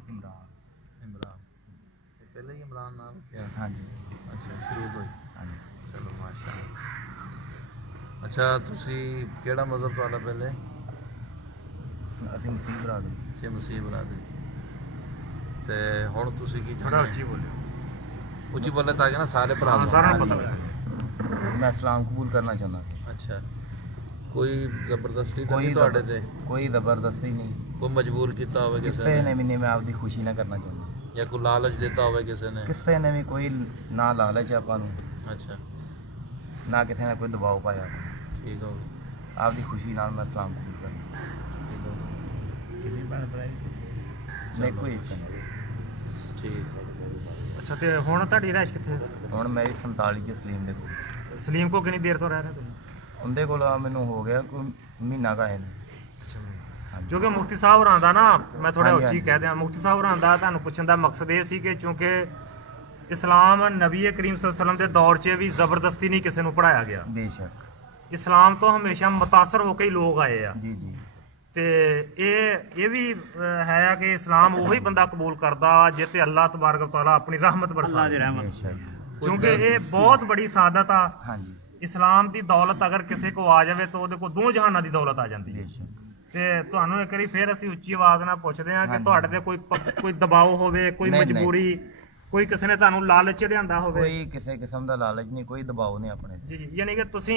عمران عمران پہلے ہی عمران نام کیا؟ ہاں جی اچھا شروع تو ہی ہاں جی چلو ماشاء اللہ. اچھا تسی کیڑا مذہب تہاڈا پہلے؟ ਅਸੀਂ ਮਸੀਹ ਬਰਾਦਰੀ اچھا مسیح برادری. تے ہن تسی کی تھوڑا چاہندے اچھی بولے. اچھی بولے تاکہ نا سارے بھرا ہاں سنن. سارا پتہ لگا. ਮੈਂ ਇਸਲਾਮ ਕਬੂਲ ਕਰਨਾ ਚਾਹੁੰਦਾ اچھا کوئی زبردستی تو ਕੋਈ نہیں تہاڈے تے ਕੋਈ ਜ਼ਬਰਦਸਤੀ ਨਹੀਂ کوئی مجبور کیتا ہوئے ਕਿਸੇ کسے ਨੇ نے ਵੀ ਨਹੀਂ ਮੈਂ ਆਪਦੀ ਖੁਸ਼ੀ ਨਾਲ ਕਰਨਾ ਚਾਹੁੰਦਾ یا کوئی لالچ دیتا ہوئے کسے نے؟ ਕਿਸੇ ਨੇ ਵੀ ਕੋਈ ਨਾ ਲਾਲਚ ਆਪਾਂ ਨੂੰ اچھا ਨਾ ਕਿਸੇ ਨੇ ਕੋਈ ਦਬਾਅ ਪਾਇਆ ٹھیک ہو گیا ਆਪਦੀ ਖੁਸ਼ੀ ਨਾਲ ਮੈਂ ਇਸਲਾਮ ਕਬੂਲ ਕਰਨਾ ٹھیک ہو گیا ਕਿੰਨੀ ਭੈਣ ਭਰਾ ਜੀ? ਮੈਂ ਕੋਈ ਇੱਕ ਨਹੀਂ ٹھیک. ਅੱਛਾ ਤੇ ਹੁਣ ਤੁਹਾਡੀ ਰਹਿਸ਼ ਕਿੱਥੇ ਹੈ? ਹੁਣ ਮੇਰੀ 47 ਚ ਸਲੀਮ ਦੇ ਕੋਲ ਸਲੀਮ ਕੋ ਕਿੰਨੀ ਦੇਰ ਤੋਂ ਰਹਿ ਰਹੇ ਤੁਸੀਂ? ਉਹਦੇ ਕੋਲ ਆ ਮੈਨੂੰ ਹੋ ਗਿਆ ਕੋਈ ਮਹੀਨਾ ਕਾ ਹੈ ਨਹੀਂ ਕਿਉਂਕਿ ਮੁਫਤੀ ਸਾਹਿਬ ਹੋਰਾਂ ਦਾ ਨਾ ਮੈਂ ਥੋੜਾ ਹਾਂਜੀ, ਉੱਚੀ ਹਾਂਜੀ। ਕਹਿ ਦਿਆਂ ਮੁਫਤੀ ਸਾਹਿਬ ਹੋਰਾਂ ਦਾ ਤੁਹਾਨੂੰ ਪੁੱਛਣ ਦਾ ਮਕਸਦ ਇਹ ਸੀ ਕਿ ਕਿਉਂਕਿ ਇਸਲਾਮ ਨਬੀ ਕਰੀਮ ਸੱਲੱਲਾਹੁ ਅਲੈਹਿ ਵਸੱਲਮ ਦੇ ਦੌਰ 'ਚ ਵੀ ਜ਼ਬਰਦਸਤੀ ਨਹੀਂ ਕਿਸੇ ਨੂੰ ਪੜਾਇਆ ਗਿਆ. ਬੇਸ਼ੱਕ ਇਸਲਾਮ ਤੋਂ ਹਮੇਸ਼ਾ ਮੁਤਾਸਰ ਹੋ ਕੇ ਹੀ ਲੋਕ ਆਏ ਆ ਜੀ ਜੀ ਤੇ ਇਹ ਵੀ ਹੈ ਆ ਕਿ ਇਸਲਾਮ ਉਹੀ ਬੰਦਾ ਕਬੂਲ ਕਰਦਾ ਜਿਹ ਤੇ ਅੱਲਾਹ ਤਬਾਰਕ ਵ ਤਆਲਾ ਆਪਣੀ ਰਹਿਮਤ ਬਰਸਾਵੇ. ਬੇਸ਼ੱਕ ਕਿਉਂਕਿ ਇਹ ਬਹੁਤ ਬੜੀ ਸਾਦਤ ਆ. ਹਾਂਜੀ ਇਸਲਾਮ ਦੀ ਦੌਲਤ ਅਗਰ ਕਿਸੇ ਕੋ ਆ ਜਾਵੇ ਤਾਂ ਉਹਦੇ ਕੋਲ ਦੋ ਜਹਾਨਾਂ ਦੀ ਦੌਲਤ ਆ ਜਾਂਦੀ ਹੈ. ਬੇਸ਼ੱਕ ਤੇ ਤੁਹਾਨੂੰ ਇੱਕ ਵਾਰੀ ਫੇਰ ਅਸੀਂ ਉੱਚੀ ਆਵਾਜ਼ ਨਾਲ ਪੁੱਛਦੇ ਹਾਂ ਕਿ ਹਾਂਜੀ। ਤੁਹਾਡੇ ਤੇ ਕੋਈ ਦਬਾਅ ਹੋਵੇ, ਕੋਈ ਨਹੀਂ, ਮਜਬੂਰੀ, ਕੋਈ ਕਿਸੇ ਨੇ ਤੁਹਾਨੂੰ ਲਾਲਚ ਲਿਆਂਦਾ ਹੋਵੇ? ਕੋਈ ਕਿਸੇ ਕਿਸਮ ਦਾ ਲਾਲਚ ਨਹੀਂ ਕੋਈ ਦਬਾਅ ਨਹੀਂ ਆਪਣੇ ਤੇ ਜੀ ਜੀ, ਯਾਨੀ ਕਿ ਤੁਸੀਂ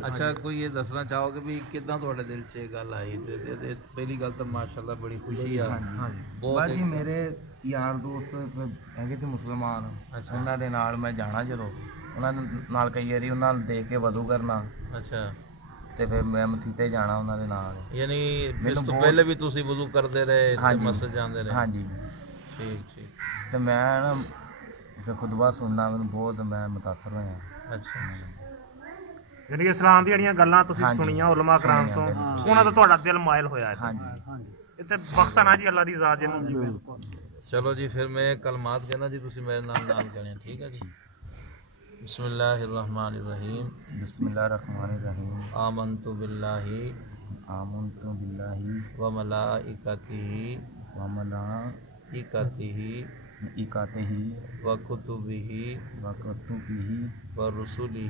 اچھا کوئی یہ دسنا چاہو کہ بھی کداں تہاڈے دل 'ਚ یہ گل آئی؟ تے پہلی گل تو ماشاءاللہ بڑی خوشی آ ਹਾਂਜੀ ਬਹੁਤ ਬਾਜੀ ਇੱਕ- ਮੇਰੇ ਯਾਰ ਦੋਸਤ ਹੈਗੇ ਤੇ ਮੁਸਲਮਾਨ ਅੱਛਾ। ਉਹਨਾਂ ਦੇ ਨਾਲ ਮੈਂ ਜਾਣਾ ਜਦੋਂ ਉਹਨਾਂ ਦੇ ਨਾਲ ਕਈ ਵਾਰੀ ਉਹਨਾਂ ਨੂੰ ਦੇਖ ਕੇ ਵਜ਼ੂ ਕਰਨਾ اچھا ਤੇ ਫਿਰ ਮੈਂ ਮਥੀਤੇ ਜਾਣਾ ਉਹਨਾਂ ਦੇ ਨਾਲ یعنی اس ਮੈਨੂੰ ਤੋਂ ਬਹੁਤ- ਪਹਿਲੇ ਵੀ ਤੁਸੀਂ ਵਜ਼ੂ ਕਰਦੇ ਰਹੇ ਤੇ ਹਾਂਜੀ। ਮਸਜਿਦ ਜਾਂਦੇ ਰਹੇ؟ ਹਾਂਜੀ ਠੀਕ ਠੀਕ ਤੇ ਮੈਂ ਨਾ ਫਿਰ ਖੁਤਬਾ ਸੁਣਨਾ ਮੈਨੂੰ ਬਹੁਤ ਮੈਂ ਮੁਤਾਸਰ ਹੋਇਆ ਅੱਛਾ ਯਾਨੀ ਕਿ ਇਸਲਾਮ ਦੀਆਂ ਜਿਹੜੀਆਂ ਗੱਲਾਂ ਤੁਸੀਂ ਹਾਂਜੀ। ਸੁਣੀਆਂ ਉਲਮਾ ਕਰਾਮ ਤੋਂ ਸੁਣੀਆਂ, ਬਿਲਕੁਲ। ਉਹਨਾਂ ਦਾ ਤੁਹਾਡਾ ਦਿਲ ਮਾਇਲ ਹੋਇਆ ਹੈ. ਹਾਂਜੀ ਇਹ ਤੇ ਬਖਤ ਹੈ ਨਾ ਜੀ ਅੱਲਾ ਦੀ ਜ਼ਾਤ ਜਿਹਨੂੰ چلو جی پھر میں کلمات کہنا جی تسی میرے نام نام کریں ٹھیک ہے جی. بسم اللہ الرحمن الرحیم. بسم اللہ الرحمن الرحیم آمنت باللہ آمنت باللہ وملائکتہ وملائکتہ وکتبہ وکتبہ ورسلہ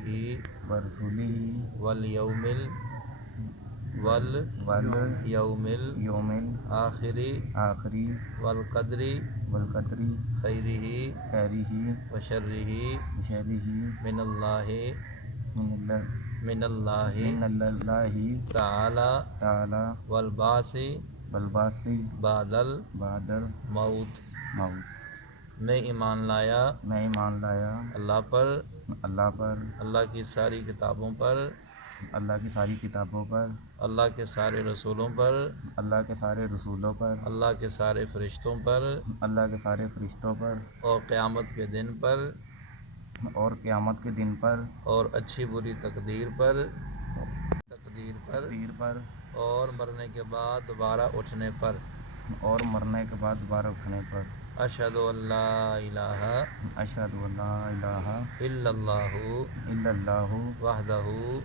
ورسلہ والیوم والیوم الآخر آخری والقدر والقدر خیرہ خیرہ وشرہ شرہ من اللہ من اللہ تعالی تعالی والبعث والبعث بعد بعد الموت. الموت میں ایمان لایا میں ایمان لایا اللہ پر، اللہ پر، اللہ کی ساری کتابوں پر، اللہ کی ساری کتابوں پر، اللہ کے سارے رسولوں پر، اللہ کے سارے رسولوں پر، اللہ کے سارے فرشتوں پر، اللہ کے سارے فرشتوں پر، اور قیامت کے دن پر، اور قیامت کے دن پر، اور اچھی بری تقدیر پر، تقدیر پر، اور مرنے کے بعد دوبارہ اٹھنے پر. اور مرنے کے بعد دوبارہ اٹھنے پر. اشہد ان لا الہ اشہد ان لا الہ الا اللہ الا اللہ وحدہ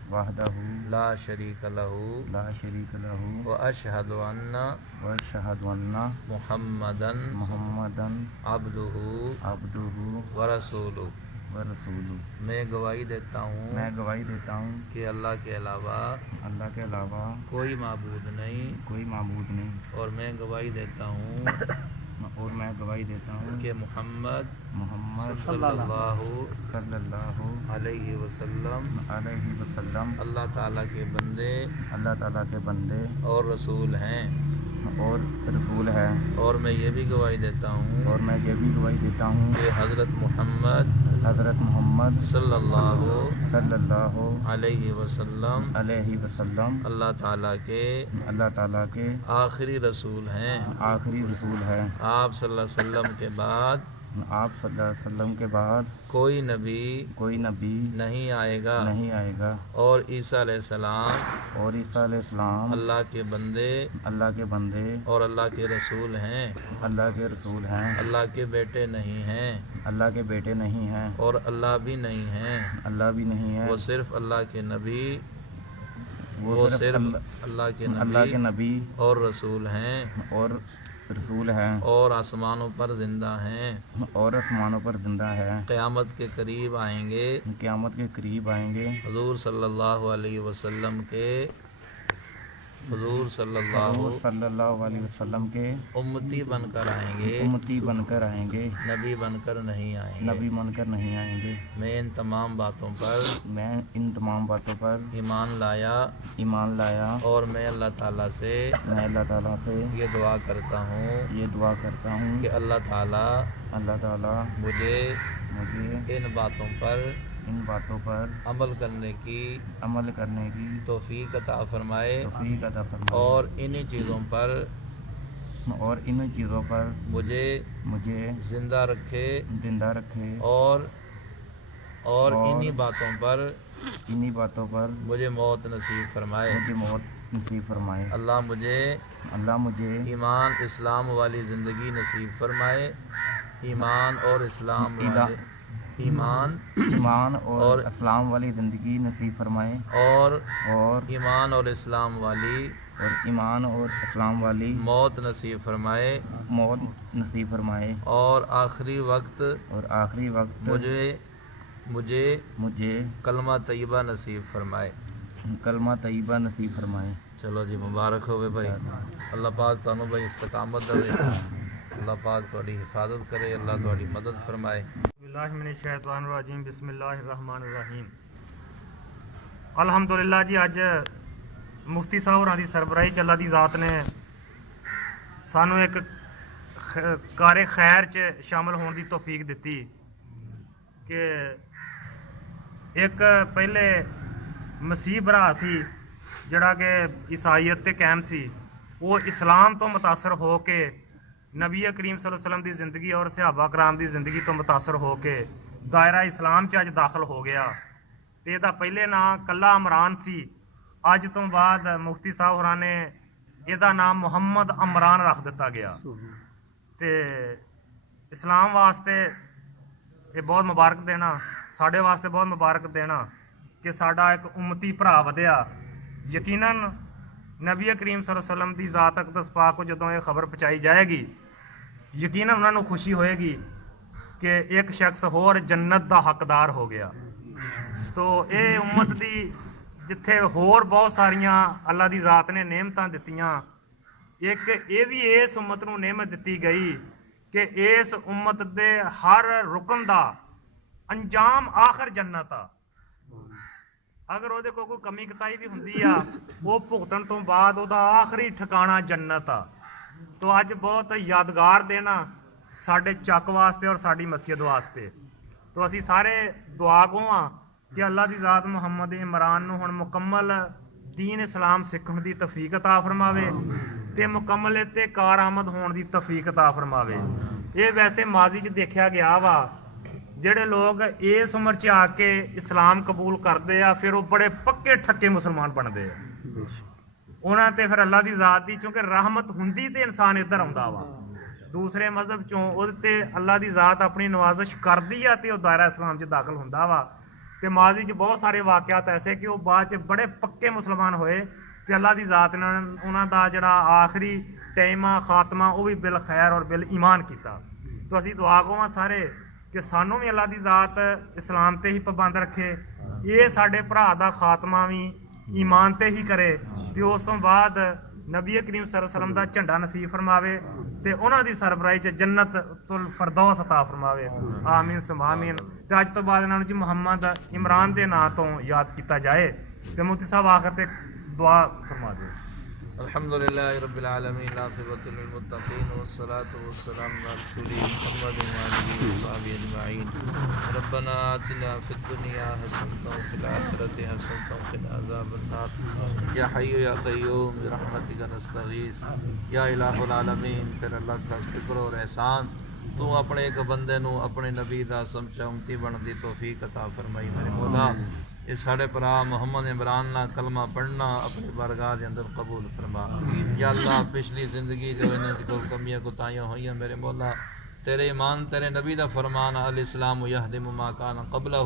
وحدہ لا شریک لہ لا شریک لہ واشہد ان واشہد ان محمدا محمدً عبدہ عبدہ ورسولہ. ورسولہ. میں گواہی دیتا ہوں میں گواہی دیتا ہوں کہ اللہ کے علاوہ اللہ کے علاوہ کوئی معبود نہیں، کوئی معبود نہیں، اور میں گواہی دیتا ہوں اور میں گواہی دیتا ہوں کہ محمد محمد صلی اللہ صلی اللہ علیہ وسلم علیہ وسلم اللہ تعالیٰ کے بندے اللہ تعالیٰ کے بندے اور رسول ہیں. اور رسول ہے. اور میں یہ بھی گواہی دیتا ہوں اور میں یہ بھی گواہی دیتا ہوں کہ حضرت محمد حضرت محمد صلی اللہ صلی اللہ علیہ وسلم علیہ وسلم اللہ تعالیٰ کے اللہ تعالیٰ کے آخری رسول ہیں. آخری رسول ہے. آپ صلی اللہ علیہ وسلم کے بعد آپ صلی اللہ علیہ وسلم کے بعد کوئی نبی کوئی نبی نہیں آئے گا نہیں آئے گا، اور عیسیٰ علیہ السلام اور عیسیٰ علیہ السلام اللہ کے بندے اللہ کے بندے اور اللہ کے رسول ہیں، اللہ کے رسول ہیں، اللہ کے بیٹے نہیں ہیں اللہ کے بیٹے نہیں ہیں، اور اللہ بھی نہیں ہیں، اللہ بھی نہیں ہے، وہ صرف اللہ کے نبی وہ صرف اللہ کے اللہ کے نبی نبی اور رسول ہیں اور رسول ہیں، اور آسمانوں پر زندہ ہیں، اور آسمانوں پر زندہ ہے، قیامت کے قریب آئیں گے، قیامت کے قریب آئیں گے، حضور صلی اللہ علیہ وسلم کے حضور صلی حضور صلی اللہ علیہ وسلم کے امتی بن کر آئیں گے، امتی بن کر آئیں گے، نبی بن کر نہیں آئیں گے۔ نبی بن کر نہیں آئیں گے۔ میں ان تمام باتوں پر میں ان تمام باتوں پر ایمان لایا اور میں اللہ تعالیٰ سے میں اللہ تعالیٰ سے یہ دعا کرتا ہوں یہ دعا کرتا ہوں کہ اللہ تعالیٰ مجھے ان باتوں پر عمل کرنے کی توفیق عطا فرمائے توفیق عطا فرمائے، اور انہی چیزوں پر مجھے زندہ رکھے اور انہی باتوں پر مجھے موت نصیب فرمائے۔ اللہ مجھے ایمان اسلام والی زندگی نصیب فرمائے، ایمان اور اسلام والی زندگی نصیب فرمائے، اور ایمان اور اسلام والی موت نصیب فرمائے، اور آخری وقت مجھے کلمہ طیبہ نصیب فرمائے۔ چلو جی، مبارک ہوئے بھائی، اللہ پاک تانوں بھائی استقامت دے، اللہ پاک تہاڈی حفاظت کرے، اللہ تہاڈی مدد فرمائے۔ بسم اللہ من الشیطان الرجیم، بسم اللہ الرحمن الرحیم۔ الحمدللہ جی، اج مفتی صاحب ہوراں دی سربراہی چ اللہ دی ذات نے سانو ایک کار خیر چ شامل ہون دی توفیق دتی کہ ایک پہلے مسیح برا سی جڑا کہ عیسائیت تے قائم سی، وہ اسلام تو متاثر ہو کے نبی کریم صلی اللہ علیہ وسلم دی زندگی اور صحابہ کرام دی زندگی تو متاثر ہو کے دائرہ اسلام چ اج داخل ہو گیا۔ تے دا پہلے نام کلا عمران سی، اج تو بعد مفتی صاحب ہوراں نے یہ نام محمد عمران رکھ دتا گیا۔ تے اسلام واسطے یہ بہت مبارک دینا، ساڈے واسطے بہت مبارک دینا کہ ساڈا ایک امتی بھرا ودیا۔ یقیناً نبی کریم صلی اللہ علیہ وسلم دی ذات اقدس پاک کو جدوں یہ خبر پہنچائی جائے گی، یقیناً انہوں نے خوشی ہوئے گی کہ ایک شخص ہور جنت دا حقدار ہو گیا۔ تو اے امت دی جتھے ہور بہت ساریاں اللہ دی ذات نے نعمتاں دتیاں، ایک یہ بھی اس امت نو نعمت دتی گئی کہ اس امت دے ہر رکن دا انجام آخر جنت آ۔ اگر وہ کوئی کمی کتائی بھی ہوندی آ، وہ بھگتن تو بعد وہ آخری ٹھکانا جنت آ۔ تو اج بہت یادگار دینا ساڈے چک واسطے اور ساڈی مسجد واسطے۔ تو اسی سارے دعا گو ہاں کہ اللہ دی ذات محمد عمران نو ہن مکمل دین اسلام سکھن دی توفیق عطا فرماوے تے مکمل تے کارآمد ہون دی توفیق عطا فرماوے۔ یہ ویسے ماضی چ دیکھا گیا وا، جڑے لوگ اس عمر چ آ کے اسلام قبول کرتے آ پھر وہ بڑے پکے ٹھکے مسلمان بنتے ہیں۔ انہاں تے پھر اللہ دی ذات دی چونکہ رحمت ہوندی تے انسان ادھر آوندا وا، دوسرے مذہب چوں او تے اللہ دی ذات اپنی نوازش کردی آ تے او دائرہ اسلام چ داخل ہوندا وا۔ تے ماضی چ بہت سارے واقعات ایسے کہ وہ بعد چ بڑے پکے مسلمان ہوئے تے اللہ دی ذات نے انہاں دا جڑا آخری ٹائمہ خاتمہ وہ بھی بالخیر اور بالایمان کیتا۔ تو اسی دعا گو ہاں سارے کہ سانوں بھی اللہ دی ذات اسلام تے ہی پابند رکھے، یہ ساڈے بھرا دا خاتمہ بھی ایمان تے ہی کرے، تے اس تو بعد نبی کریم صلی اللہ علیہ وسلم دا جھنڈا نصیب فرماوے تے انہاں دی سربراہی چ جنت الفردوس عطا فرماوے، آمین ثم آمین۔ تے اج تو بعد انہاں نوں جی محمد عمران دے نام تو یاد کیتا جائے۔ تے مفتی صاحب آخر تے دعا فرما دے۔ الحمدللہ رب العالمین، عاقبۃ للمتقین، والصلاة والسلام علی رسول محمد وآلہ وصحبہ اجمعین۔ ربنا آتنا فی الدنیا حسنۃ وفی الآخرۃ حسنۃ وقنا عذاب النار۔ یا حی یا قیوم برحمتک نستغیث۔ یا الہ العالمین، تیرا لاکھ لاکھ شکر اور احسان تو اپنے ایک بندے نو اپنے نبی دا سمجھا امتی بنن دی توفیق عطا فرمائی میرے مولا یہ ساڑھے پرا محمد عمران نہ کلمہ پڑھنا اپنی بارگاہ دے اندر قبول فرما یا اللہ پچھلی زندگی جو انہیں کو کمیاں کوتاہیاں ہوئیاں میرے مولا تیرے ایمان تیرے نبی دا فرمان الاسلام یہدم ما کان قبلہ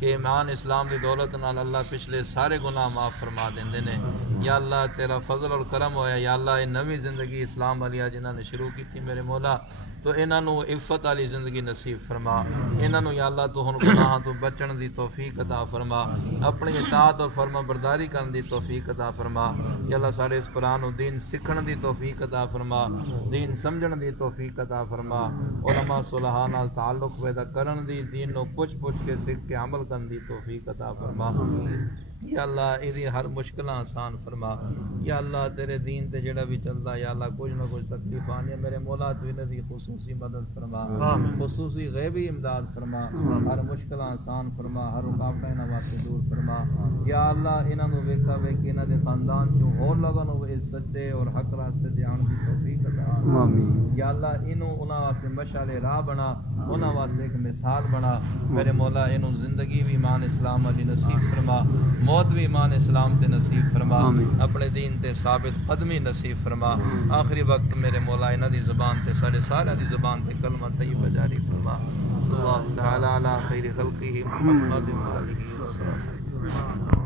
کہ ایمان اسلام دی دولت نال اللہ پچھلے سارے گناہ معاف فرما دیندے نے یا اللہ تیرا فضل اور کرم ہویا یا اللہ یہ نوی زندگی اسلام والی جنہاں نے شروع کی تھی میرے مولا تو انہاں نو عفت والی زندگی نصیب فرما انہاں نو یا اللہ تو ہن گناہاں تو بچن دی توفیق عطا فرما اپنی اطاعت اور فرما برداری کرن دی توفیق عطا فرما یا اللہ سارے اس قرآن و دین سکھن دی توفیق عطا فرما دین سمجھن دی توفیق عطا فرما علماء صلحاء نال تعلق پیدا کرن دی دین نو پوچھ کے سکھ کے عمل کرن دی توفیق عطا فرما یا اللہ ایدی ہر مشکل آسان فرما یا اللہ تیرے دین تے جڑا بھی چلدا یا اللہ کچھ نہ کچھ تکلیف آنی میرے مولا تو انہاں دی خصوصی مدد فرما خصوصی غیبی امداد فرما ہر مشکل آسان فرما ہر رکاوٹاں انہاں واسطے دور فرما یا اللہ انہاں نو ویکھا ویکھ انہاں دے خاندان چوں ہور لوگاں نو اس سچے اور حق راستے تے آن دی توفیق عطا آمین یا اللہ انہوں انہاں واسطے مشعل راہ بنا انہاں واسطے ایک مثال بنا میرے مولا انہوں زندگی بھی ایمان اسلام علی نصیب فرما موت بھی ایمان اسلام تے نصیب فرما اپنے دین تے ثابت قدمی نصیب فرما آخری وقت میرے مولا انہاں دی زبان تے سارے سارے دی زبان تے کلمہ طیبہ جاری فرما صلی اللہ تعالی علی خیر خلقہ محمد و آلہ وسلم